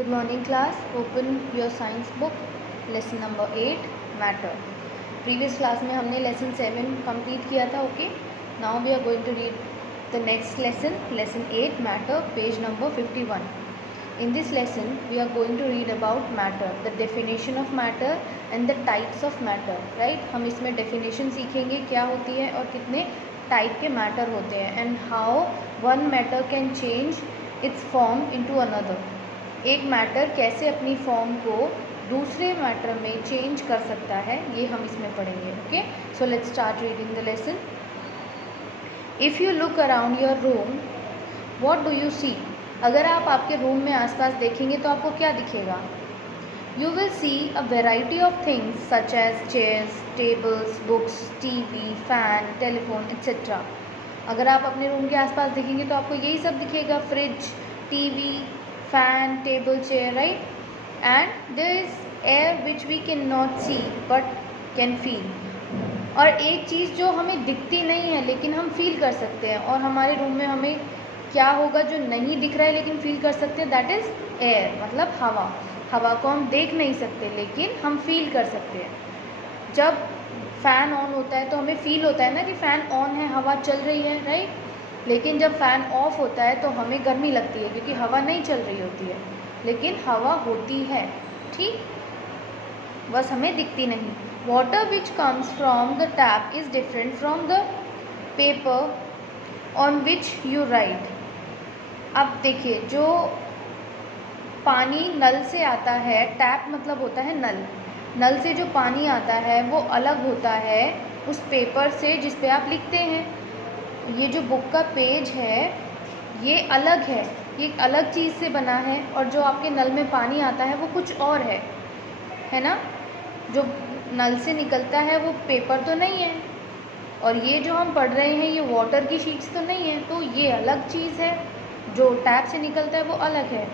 Good morning class. Open your science book. Lesson number 8 matter. Previous class में हमने lesson 7 complete किया था. Okay. Now we are going to read the next lesson. Lesson 8 matter. Page number 51. In this lesson we are going to read about matter. The definition of matter and the types of matter. Right. हम इसमें definition सीखेंगे क्या होती है और कितने type के matter होते हैं and how one matter can change its form into another. एक मैटर कैसे अपनी फॉर्म को दूसरे मैटर में चेंज कर सकता है ये हम इसमें पढ़ेंगे. Okay, so let's start reading the lesson. If you look around your room what do you see. अगर आप आपके रूम में आसपास देखेंगे तो आपको क्या दिखेगा. You will see a variety of things such as chairs, tables, books, TV, fan, telephone etcetera. अगर आप अपने रूम के आसपास देखेंगे तो आपको यही सब दिखेगा. Fridge, TV, fan, table, chair, right? And there is air which we cannot see but can feel. और एक चीज़ जो हमें दिखती नहीं है लेकिन हम फील कर सकते हैं. और हमारे रूम में हमें क्या होगा जो नहीं दिख रहा है लेकिन फील कर सकते हैं, दैट इज़ एयर, मतलब हवा. हवा को हम देख नहीं सकते लेकिन हम फील कर सकते हैं. जब फ़ैन ऑन होता है तो हमें फील होता है ना कि फ़ैन ऑन है, हवा चल रही है, राइट. लेकिन जब फ़ैन ऑफ होता है तो हमें गर्मी लगती है क्योंकि हवा नहीं चल रही होती है, लेकिन हवा होती है, ठीक, बस हमें दिखती नहीं. Water which comes from the tap is different from the paper on which you right. अब देखिए, जो पानी नल से आता है, टैप मतलब होता है नल, नल से जो पानी आता है वो अलग होता है उस पेपर से जिस पे आप लिखते हैं. ये जो बुक का पेज है ये अलग है, ये एक अलग चीज़ से बना है, और जो आपके नल में पानी आता है वो कुछ और है ना. जो नल से निकलता है वो पेपर तो नहीं है, और ये जो हम पढ़ रहे हैं ये वाटर की शीट्स तो नहीं है, तो ये अलग चीज़ है. जो टैप से निकलता है वो अलग है.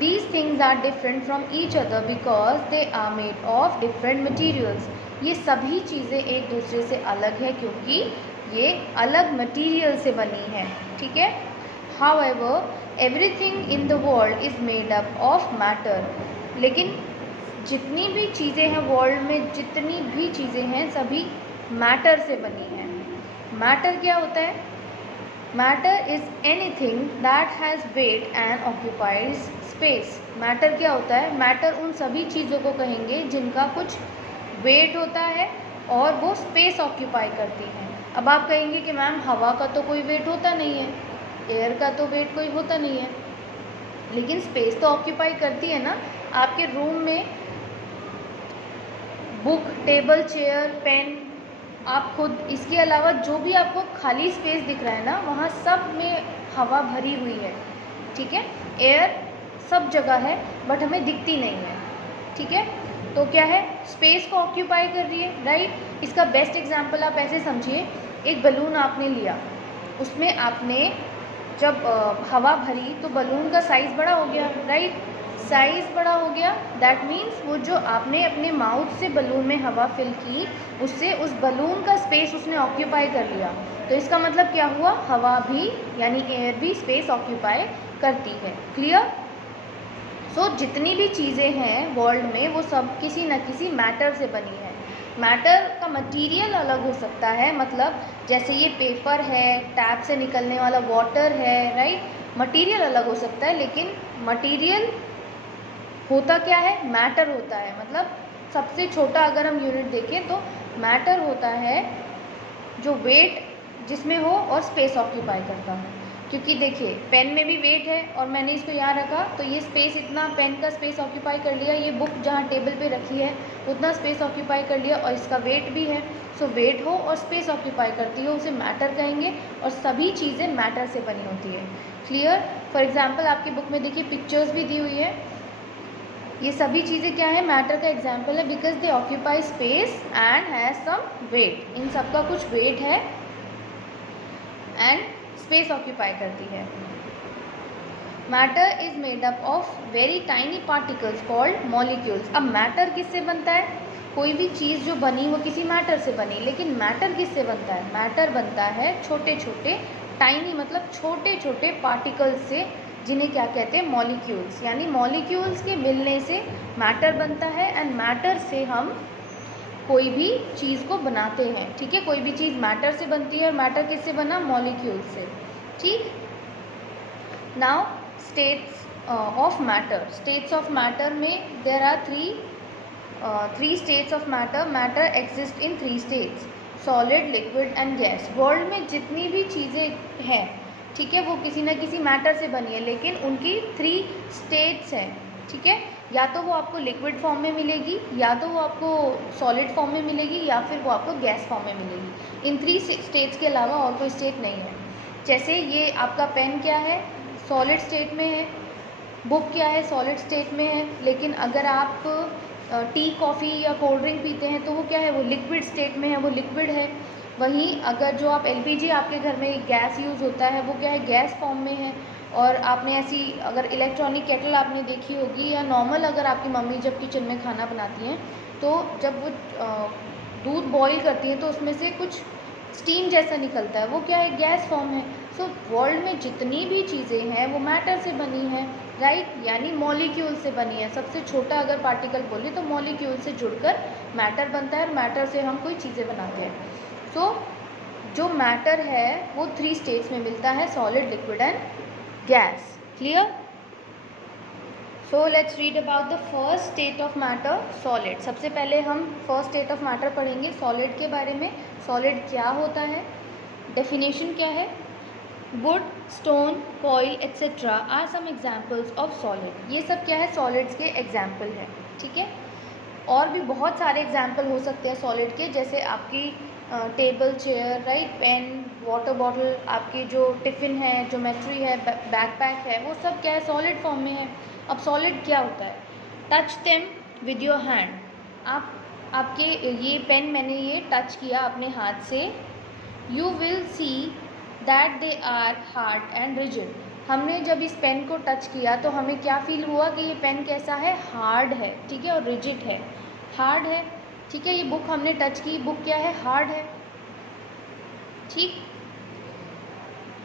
These things are different from each other because they are made of different materials. ये सभी चीज़ें एक दूसरे से अलग है क्योंकि ये अलग मटेरियल से बनी है, ठीक है. However, everything in the world is made up of matter. लेकिन जितनी भी चीज़ें हैं वर्ल्ड में, जितनी भी चीज़ें हैं सभी मैटर से बनी हैं. मैटर क्या होता है. Matter is anything that has wait and occupies space. Matter क्या होता है. मैटर उन सभी चीज़ों को कहेंगे जिनका कुछ वेट होता है और वो स्पेस ऑक्यूपाई करती हैं. अब आप कहेंगे कि मैम हवा का तो कोई वेट होता नहीं है, एयर का तो वेट कोई होता नहीं है, लेकिन स्पेस तो ऑक्यूपाई करती है ना. आपके रूम में बुक, टेबल, चेयर, पेन, आप खुद, इसके अलावा जो भी आपको खाली स्पेस दिख रहा है ना वहाँ सब में हवा भरी हुई है, ठीक है. एयर सब जगह है बट हमें दिखती नहीं है, ठीक है. तो क्या है, स्पेस को ऑक्यूपाई कर रही है, राइट. इसका बेस्ट एग्जांपल आप ऐसे समझिए, एक बलून आपने लिया, उसमें आपने जब हवा भरी तो बलून का साइज़ बड़ा हो गया, राइट. साइज़ बड़ा हो गया, दैट मीन्स वो जो आपने अपने माउथ से बलून में हवा फिल की उससे उस बलून का स्पेस उसने ऑक्यूपाई कर लिया. तो इसका मतलब क्या हुआ, हवा भी यानी एयर भी स्पेस ऑक्यूपाई करती है. क्लियर. सो जितनी भी चीज़ें हैं वर्ल्ड में वो सब किसी न किसी मैटर से बनी है. मैटर का मटेरियल अलग हो सकता है, मतलब जैसे ये पेपर है, टैप से निकलने वाला वाटर है, राइट. मटेरियल अलग हो सकता है लेकिन मटेरियल होता क्या है, मैटर होता है. मतलब सबसे छोटा अगर हम यूनिट देखें तो मैटर होता है जो वेट जिसमें हो और स्पेस ऑक्यूपाई करता है. क्योंकि देखिए पेन में भी वेट है और मैंने इसको यहाँ रखा तो ये स्पेस, इतना पेन का स्पेस ऑक्यूपाई कर लिया. ये बुक जहाँ टेबल पे रखी है उतना स्पेस ऑक्यूपाई कर लिया और इसका वेट भी है. सो वेट हो और स्पेस ऑक्यूपाई करती हो उसे मैटर कहेंगे, और सभी चीज़ें मैटर से बनी होती है. क्लियर. फॉर एग्जाम्पल आपकी बुक में देखिए पिक्चर्स भी दी हुई है. ये सभी चीज़ें क्या है, मैटर का एग्जाम्पल है, because they occupy space and has some weight. इन सब का कुछ वेट है एंड स्पेस ऑक्यूपाई करती है. Matter is made up of very tiny particles called molecules. अब मैटर किससे बनता है, कोई भी चीज़ जो बनी वो किसी मैटर से बनी, लेकिन मैटर किससे बनता है. मैटर बनता है छोटे छोटे, टाइनी मतलब छोटे छोटे पार्टिकल्स से जिन्हें क्या कहते हैं, मॉलिक्यूल्स। यानी मॉलिक्यूल्स के मिलने से मैटर बनता है एंड मैटर से हम कोई भी चीज़ को बनाते हैं। ठीक है, कोई भी चीज़ मैटर से बनती है और मैटर किससे बना, मॉलिक्यूल से। ठीक, now states of matter. States of matter में there are three states of matter. Matter exist in 3 states, solid, liquid and gas. World में जितनी भी चीज़ें हैं, ठीक है, वो किसी न किसी मैटर से बनी है, लेकिन उनकी 3 स्टेट्स हैं। ठीक है, या तो वो आपको लिक्विड फॉर्म में मिलेगी, या तो वो आपको सॉलिड फॉर्म में मिलेगी, या फिर वो आपको गैस फॉर्म में मिलेगी। इन 3 स्टेट्स के अलावा और कोई स्टेट नहीं है। जैसे ये आपका पेन क्या है, सॉलिड स्टेट में है। बुक क्या है, सॉलिड स्टेट में है। लेकिन अगर आप टी, कॉफ़ी या कोल्ड ड्रिंक पीते हैं तो वो क्या है, वो लिक्विड स्टेट में है, वो लिक्विड है। वहीं अगर जो आप एलपीजी, आपके घर में गैस यूज़ होता है, वो क्या है, गैस फॉर्म में है। और आपने ऐसी अगर इलेक्ट्रॉनिक केटल आपने देखी होगी, या नॉर्मल अगर आपकी मम्मी जब किचन में खाना बनाती हैं तो जब वो दूध बॉईल करती हैं तो उसमें से कुछ स्टीम जैसा निकलता है, वो क्या है, गैस फॉर्म है। सो वर्ल्ड में जितनी भी चीज़ें हैं वो मैटर से बनी हैं, राइट, यानी मॉलिक्यूल से बनी है। सबसे छोटा अगर पार्टिकल बोले तो मॉलिक्यूल से जुड़कर मैटर बनता है और मैटर से हम कोई चीज़ें बनाते हैं। सो जो मैटर है वो 3 स्टेट्स में मिलता है, solid, liquid and gas. Clear? So let's read about the first state of matter, solid. सबसे पहले हम फर्स्ट स्टेट ऑफ मैटर पढ़ेंगे, सॉलिड के बारे में। सॉलिड क्या होता है, डेफिनेशन क्या है। Wood, stone, coil etcetera are some examples of solid. ये सब क्या है, सॉलिड्स के एग्जाम्पल है। ठीक है, और भी बहुत सारे एग्जाम्पल हो सकते हैं सॉलिड के, जैसे आपकी table, chair, right, pen, water bottle, आपकी जो टिफ़िन है, ज्योमेट्री है, बैकपैक है, वो सब क्या है, सॉलिड फॉर्म में है। अब सॉलिड क्या होता है, touch them with your hand. आपके ये पेन मैंने ये टच किया अपने हाथ से, you will see that they are hard and rigid. हमने जब इस पेन को टच किया तो हमें क्या फील हुआ कि ये पेन कैसा है, हार्ड है। ठीक है, और रिजिड है, हार्ड है। ठीक है, ये बुक हमने टच की, बुक क्या है, हार्ड है। ठीक,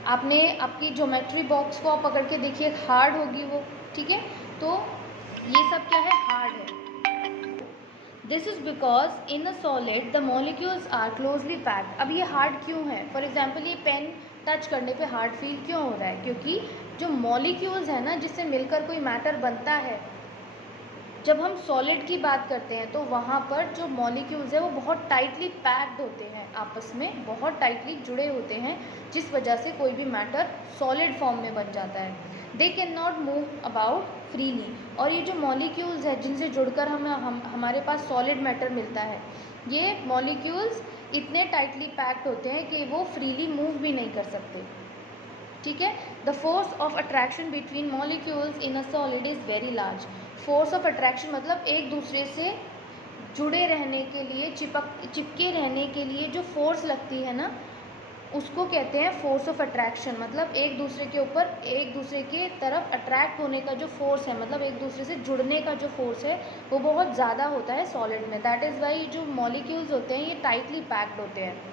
आपने आपकी ज्योमेट्री बॉक्स को आप पकड़ के देखिए, हार्ड होगी वो। ठीक है, तो ये सब क्या है, हार्ड है। This is because in a solid the molecules are closely packed. अब ये हार्ड क्यों है, फॉर एग्जाम्पल ये पेन टच करने पे हार्ड फील क्यों हो रहा है, क्योंकि जो मॉलिक्यूल्स है ना, जिससे मिलकर कोई मैटर बनता है, जब हम सॉलिड की बात करते हैं तो वहाँ पर जो मॉलिक्यूल्स है वो बहुत टाइटली पैक्ड होते हैं, आपस में बहुत टाइटली जुड़े होते हैं, जिस वजह से कोई भी मैटर सॉलिड फॉर्म में बन जाता है। They can not move about freely. और ये जो मॉलिक्यूल्स है जिनसे जुड़कर हमारे पास सॉलिड मैटर मिलता है, ये मॉलिक्यूल्स इतने टाइटली पैक्ड होते हैं कि वो फ्रीली मूव भी नहीं कर सकते। ठीक है, the force of attraction between molecules in a solid is very large. Force of attraction मतलब एक दूसरे से जुड़े रहने के लिए, चिपके रहने के लिए जो फोर्स लगती है ना, उसको कहते हैं फोर्स ऑफ अट्रैक्शन। मतलब एक दूसरे के ऊपर, एक दूसरे के तरफ अट्रैक्ट होने का जो फोर्स है, मतलब एक दूसरे से जुड़ने का जो फोर्स है, वो बहुत ज़्यादा होता है सॉलिड में। दैट इज़ वाई जो मॉलिक्यूल्स होते हैं ये टाइटली पैक्ड होते हैं।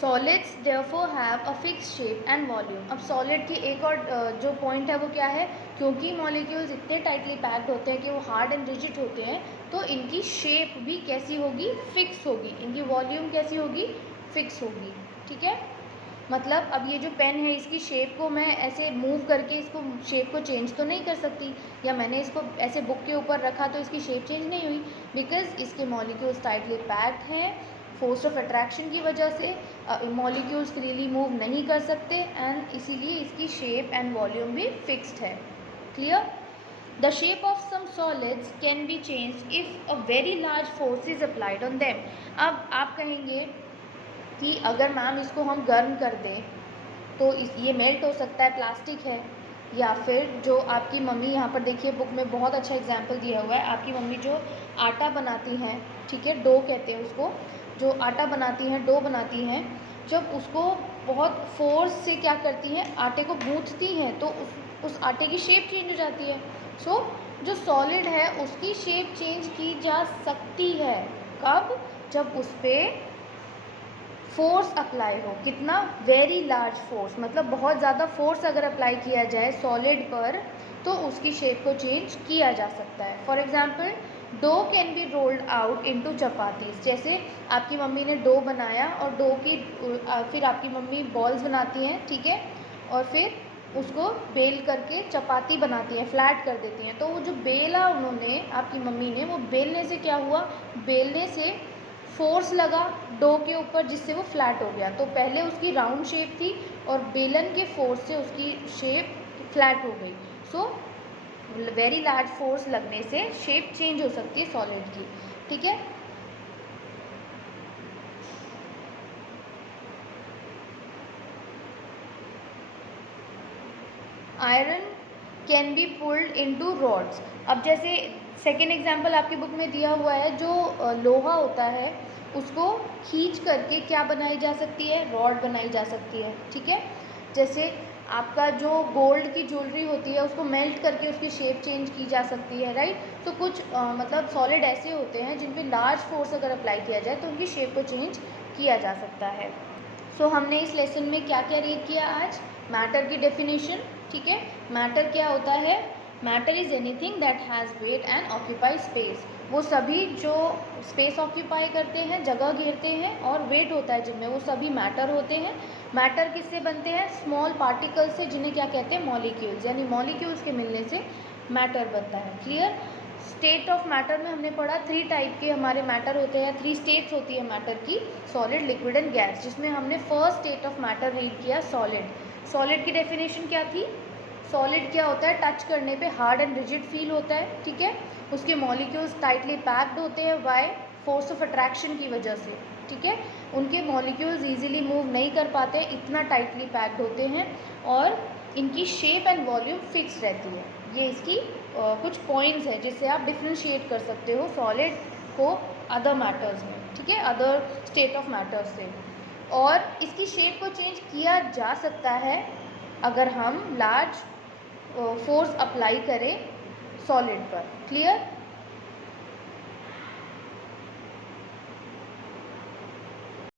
Solids therefore have a fix shape and volume. अब सॉलिड की एक और जो पॉइंट है वो क्या है, क्योंकि मॉलिक्यूल्स इतने टाइटली पैक्ड होते हैं कि वो हार्ड एंड रिजिड होते हैं, तो इनकी शेप भी कैसी होगी, फिक्स होगी। इनकी वॉल्यूम कैसी होगी, फिक्स होगी। ठीक है, मतलब अब ये जो पेन है इसकी शेप को मैं ऐसे मूव करके इसको शेप को चेंज तो नहीं कर सकती, या मैंने इसको ऐसे बुक के ऊपर रखा तो इसकी शेप चेंज नहीं हुई, बिकॉज इसके मॉलिक्यूल्स टाइटली पैक्ड हैं। फोर्स ऑफ अट्रैक्शन की वजह से मॉलिक्यूल्स फ्रीली मूव नहीं कर सकते, एंड इसीलिए इसकी शेप एंड वॉल्यूम भी फिक्स्ड है। Clear? The shape of some solids can be change if a very large force is applied on them. अब आप कहेंगे कि अगर मैम इसको हम गर्म कर दें तो ये मेल्ट हो सकता है, प्लास्टिक है। या फिर जो आपकी मम्मी, यहाँ पर देखिए बुक में बहुत अच्छा एग्जाम्पल दिया हुआ है, आपकी मम्मी जो आटा बनाती हैं, ठीक है, डो कहते हैं उसको, जो आटा बनाती हैं, डो बनाती हैं, जब उसको बहुत फोर्स से क्या करती हैं, आटे को गूंथती हैं, तो उस आटे की शेप चेंज हो जाती है। सो जो सॉलिड है उसकी शेप चेंज की जा सकती है, कब, जब उस पर फोर्स अप्लाई हो, कितना, वेरी लार्ज फोर्स, मतलब बहुत ज़्यादा फोर्स अगर अप्लाई किया जाए सॉलिड पर तो उसकी शेप को चेंज किया जा सकता है। For example dough can be rolled out into chapatis, जैसे आपकी मम्मी ने डो बनाया और डो की फिर आपकी मम्मी बॉल्स बनाती हैं, ठीक है, और फिर उसको बेल करके चपाती बनाती हैं, फ्लैट कर देती हैं। तो वो जो बेला उन्होंने, आपकी मम्मी ने, वो बेलने से क्या हुआ, बेलने से फोर्स लगा डो के ऊपर जिससे वो फ्लैट हो गया। तो पहले उसकी राउंड शेप थी और बेलन के फोर्स से उसकी शेप फ्लैट हो गई। सो वेरी लार्ज फोर्स लगने से शेप चेंज हो सकती है सॉलिड की, ठीक है। Iron can be pulled into rods. अब जैसे सेकेंड एग्जाम्पल आपकी बुक में दिया हुआ है, जो लोहा होता है उसको खींच करके क्या बनाई जा सकती है, रॉड बनाई जा सकती है, ठीक है। जैसे आपका जो गोल्ड की ज्वेलरी होती है उसको मेल्ट करके उसकी शेप चेंज की जा सकती है, राइट। तो कुछ मतलब सॉलिड ऐसे होते हैं जिन पे लार्ज फोर्स अगर अप्लाई किया जाए तो उनकी शेप को चेंज किया जा सकता है। सो हमने इस लेसन में क्या क्या रीड किया आज, मैटर की डेफिनेशन, ठीक है। मैटर क्या होता है, matter is anything that has wait and occupy space. वो सभी जो स्पेस ऑक्यूपाई करते हैं, जगह घेरते हैं और वेट होता है जिनमें, वो सभी मैटर होते हैं। मैटर किससे बनते हैं, स्मॉल पार्टिकल्स से, जिन्हें क्या कहते हैं, मॉलिक्यूल्स, यानी मॉलिक्यूल्स के मिलने से मैटर बनता है। क्लियर। स्टेट ऑफ मैटर में हमने पढ़ा 3 टाइप के हमारे मैटर होते हैं, 3 स्टेट्स होती है मैटर की, सॉलिड, लिक्विड एंड गैस, जिसमें हमने first state of matter read किया सॉलिड। सॉलिड की डेफिनेशन क्या थी, सॉलिड क्या होता है, टच करने पे हार्ड एंड रिजिड फील होता है, ठीक है। उसके मॉलिक्यूल्स टाइटली पैक्ड होते हैं, वाई, फोर्स ऑफ अट्रैक्शन की वजह से, ठीक है। उनके मॉलिक्यूल्स इजीली मूव नहीं कर पाते, इतना टाइटली पैक्ड होते हैं, और इनकी शेप एंड वॉल्यूम फिक्स रहती है। ये इसकी कुछ पॉइंट्स हैं जिससे आप डिफ्रेंशिएट कर सकते हो सॉलिड को अदर मैटर्स में, ठीक है, अदर स्टेट ऑफ मैटर्स से। और इसकी शेप को चेंज किया जा सकता है अगर हम लार्ज फोर्स अप्लाई करें सॉलिड पर। क्लियर।